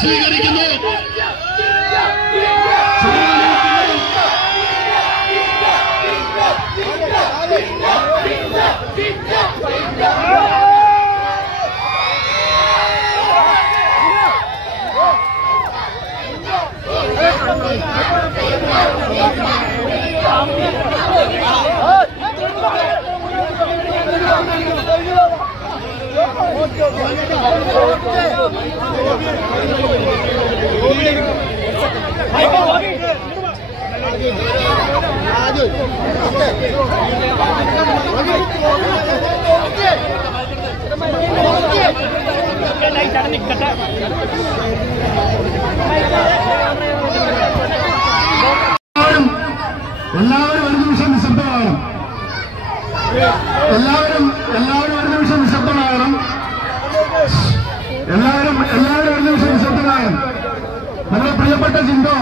സ്വീകരിക്കുന്നു. എല്ലാവരും ഒരു നിമിഷം നിശബ്ദമാകണം. എല്ലാവരും ഒരു നിമിഷം നിശബ്ദമാകണം. എല്ലാവരും ഒരു നിമിഷം നിശബ്ദമാകണം. നമ്മുടെ പ്രിയപ്പെട്ട ജിൻഡോ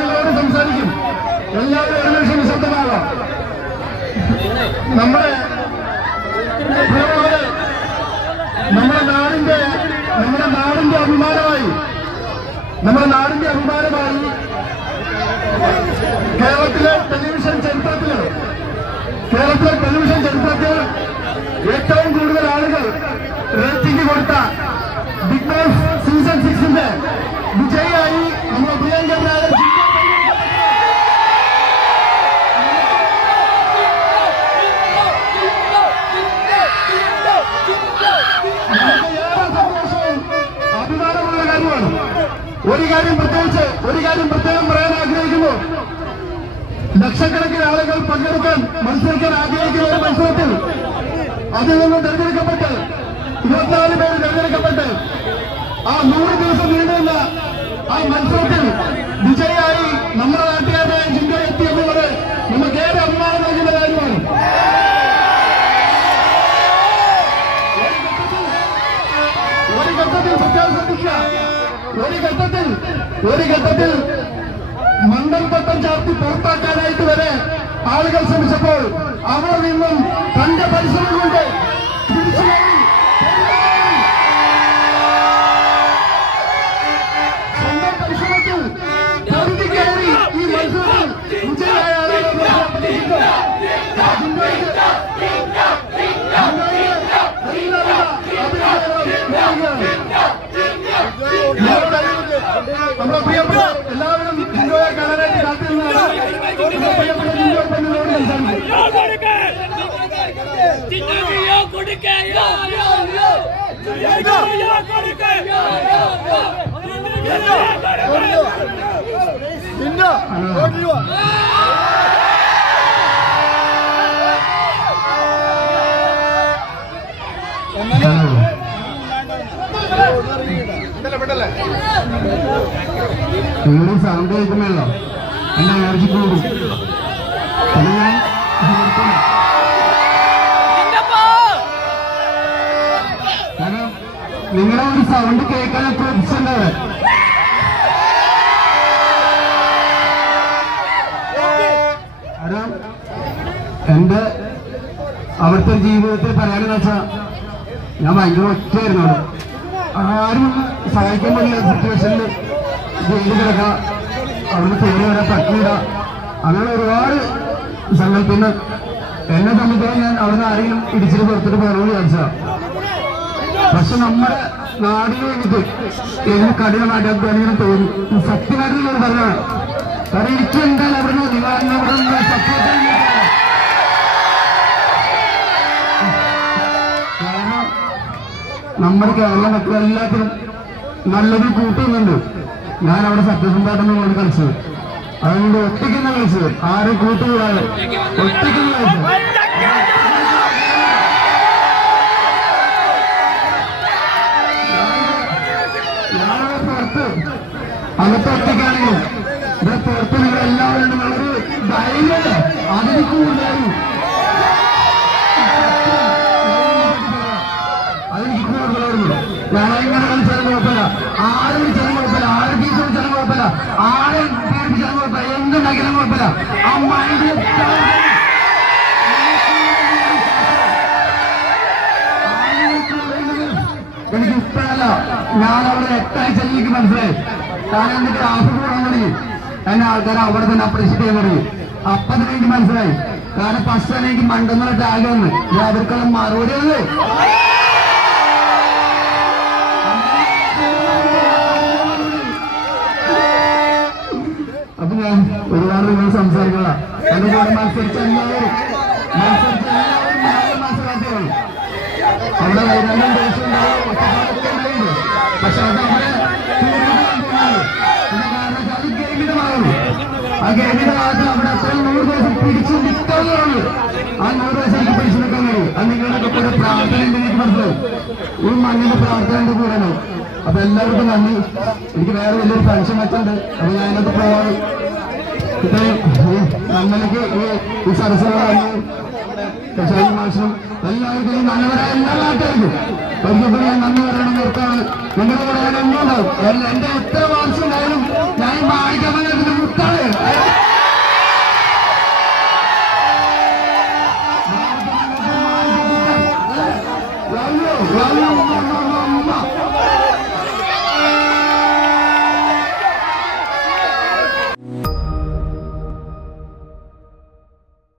നിങ്ങളോട് സംസാരിക്കും. എല്ലാവരും ഒരു നിമിഷം നിശബ്ദമാകാം. നമ്മുടെ നാടിന്റെ അഭിമാനമായി കേരളത്തിലെ ടെലിവിഷൻ ചരിത്രത്തിൽ ഏറ്റവും കൂടുതൽ ആളുകൾ റേറ്റിംഗ് കൊടുത്ത ബിഗ് ബോസ് സീസൺ 6 വിജയിയായി നമ്മുടെ പ്രിയങ്കരനായ അഭിമാനമുള്ള കാര്യമാണ്. ഒരു കാര്യം പ്രത്യേകം പറയാൻ ആഗ്രഹിക്കുന്നു. ലക്ഷക്കണക്കിന് ആളുകൾ മത്സരിക്കാൻ ആഗ്രഹിക്കുന്ന ഒരു മത്സരത്തിൽ അതിൽ നിന്ന് തെരഞ്ഞെടുക്കപ്പെട്ട് 24 പേര് തെരഞ്ഞെടുക്കപ്പെട്ട് ആ 100 ദിവസം നീണ്ടുന്ന ആ മത്സരത്തിൽ വിജയിയായി നമ്മുടെ നാട്ടുകാരനായ ജിൻഡോ എത്തി എന്നുള്ളത് നമുക്ക് ഏറെ അഭിമാനം നൽകുന്ന കാര്യമാണ്. ഒരു ഘട്ടത്തിൽ മണ്ഡൽപട്ടം ചാർത്തി പുറത്താക്കാനായിട്ട് വരെ ആളുകൾ ശ്രമിച്ചപ്പോൾ അവിടെ നിന്നും തന്റെ പരിശ്രമം കൊണ്ട് സ്വന്തം പരിശ്രമത്തിൽ പൊരുതി കയറി ഈ മത്സരത്തിൽ വിജയായ നമ്മുടെ പ്രിയപ്പെട്ട എല്ലാവരും ജിൻഡോയെ കാണാനായിട്ട് കാത്തിരുന്നതാണ്. പ്രിയപ്പെട്ട ജിൻഡോ പെണ്ണിനോട് നിങ്ങളുടെ സൗണ്ട് കേൾക്കുമല്ലോ എന്റെ എനർജി കൂടും. കാരണം നിങ്ങളുടെ ഒരു സൗണ്ട് കേൾക്കാൻ പ്രതീക്ഷയുണ്ടാവേ. കാരണം എന്റെ അവിടുത്തെ ജീവിതത്തിൽ പറയാനെന്ന് വെച്ചാൽ ഞാൻ ഭയങ്കര ഒറ്റയായിരുന്നു. ആരും സഹായിക്കാൻ പറ്റില്ല സിറ്റുവേഷനിൽ ജയിലിൽ കിടക്കുക, അവിടുന്ന് ചോറ് വരാൻ പറ്റില്ല, അങ്ങനെ ഒരുപാട് സങ്കല്പിന്ന് എന്നെ സംബന്ധിച്ചോളം ഞാൻ അവിടുന്ന് ആരെങ്കിലും ഇടിച്ചിട്ട് പുറത്തിട്ട് പോകണമെന്ന് വിചാരിച്ചതാണ്. പക്ഷെ നമ്മുടെ നാടിന് വേണ്ടിയിട്ട് എനിക്ക് കഠിനമായിട്ട് അധ്വാനിക്കണം തോന്നി. സത്യമായിട്ടുള്ള പറഞ്ഞാണ്. കാരണം എനിക്ക് എന്തായാലും അവിടുന്ന് നിങ്ങളവിടെ സപ്പോർട്ട് നമ്മുടെ കേരള മക്കളെല്ലാത്തിനും നല്ലൊരു കൂട്ടുന്നുണ്ട്. ഞാൻ അവിടെ സത്യസന്ധമായിട്ടാണ് നിങ്ങളോട് കളിച്ചത്. അതുകൊണ്ട് ഒറ്റയ്ക്കുന്ന കളിച്ചത്, ആരും കൂട്ടുകൂടാതെ ഒറ്റയ്ക്കുന്ന കളിച്ചത്. ഞാനവിടെ പുറത്ത് അകത്ത് ഒറ്റയ്ക്കാണെങ്കിലും ഇവിടെ പുറത്ത് നിങ്ങൾ എല്ലാവരും നിങ്ങളൊരു ധൈര്യം അതിന് കൂടുതലായി ഞാനെങ്ങനെ കളിച്ചാലും കുഴപ്പമില്ല, ആരും വിളിച്ചാലും കുഴപ്പമില്ല, ആരും ടീച്ചർ വിളിച്ചാലും കുഴപ്പമില്ല, ആരും പേടിപ്പിച്ചാലും കുഴപ്പമില്ല, എന്തുണ്ടാക്കിയാലും കുഴപ്പമില്ല. ആ മൈൻഡ് എനിക്ക് ഇഷ്ടമല്ല. ഞാനവിടെ മനസ്സിലായി. കാരണം എന്നിട്ട് ഗ്രാഫ് കൂടാൻ തുടങ്ങി. എന്നെ ആൾക്കാർ അവിടെ തന്നെ അപ്രീഷിയേറ്റ് ചെയ്യാൻ തുടങ്ങി. അപ്പൊ തന്നെ എനിക്ക് മനസ്സിലായി. കാരണം ഫസ്റ്റ് തന്നെ എനിക്ക് മണ്ടെന്നുള്ള ടാഗ് വന്ന് അവർക്കുള്ള മറുപടി ഉള്ളത്. അപ്പൊ ഞാൻ ഒരുപാട് നിങ്ങൾ സംസാരിക്കുക. എന്റെ കൂടെ മത്സരിച്ച എല്ലാവരും മത്സരാർത്ഥികളാണ്. അവിടെ വൈരാഗ്യം ദേശം ഉണ്ടാവും, ഒറ്റപ്പാടൊക്കെ ഉണ്ടായിരുന്നു. പക്ഷെ അത് അവിടെ കാരണം അത് ഗെയിമിന്റെ ഭാഗമാണ്. ആ ഗെയിമിന്റെ ഭാഗത്ത് അവിടെ അത്രയും 100 ദിവസം പിടിച്ചു നിൽക്കാവുന്നതാണ്. ആ 100 ദിവസം എനിക്ക് പിടിച്ചു നിൽക്കാൻ കഴിയും. അത് നിങ്ങളുടെ കൂടെ പ്രാർത്ഥന ഉണ്ട്. എനിക്ക് മനസ്സിലാവും. ഒരു മണ്ണിന്റെ പ്രാർത്ഥന ഉണ്ട് കൂടാണ്. അപ്പൊ എല്ലാവർക്കും നന്ദി. എനിക്ക് വേറെ വലിയൊരു ഫംഗ്ഷൻ വെച്ചുണ്ട്. അപ്പൊ ഞാൻ അതിനകത്ത് പോവാണ്. ഇപ്പൊ നമ്മൾക്ക് ഈ സരസ്വതി മാഷും എല്ലാവർക്കും നല്ലവരായ എല്ലാ നാട്ടുകാർക്കും ഒരിക്കലും ഞാൻ നന്ദി പറയണം നിർത്താണ്. നിങ്ങളുടെ കൂടെ ഞാൻ എന്നും ഉണ്ടാവും. എന്റെ എത്ര വാർഷം ഉണ്ടായാലും ഞാൻ മാണിക്കമ്മന്റെ മുത്താണ്.